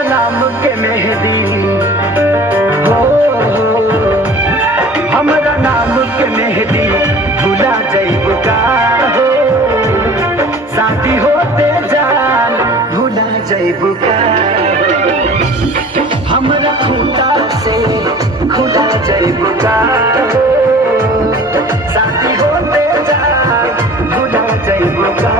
हमरा नाम के मेहंदी हो, हमरा नाम के मेहंदी भुला जइबू का हो, शादी होते जान भुला जइबू का, हमरा खूंटा से खुला जइबू का हो, शादी होते जान भुला जइबू का।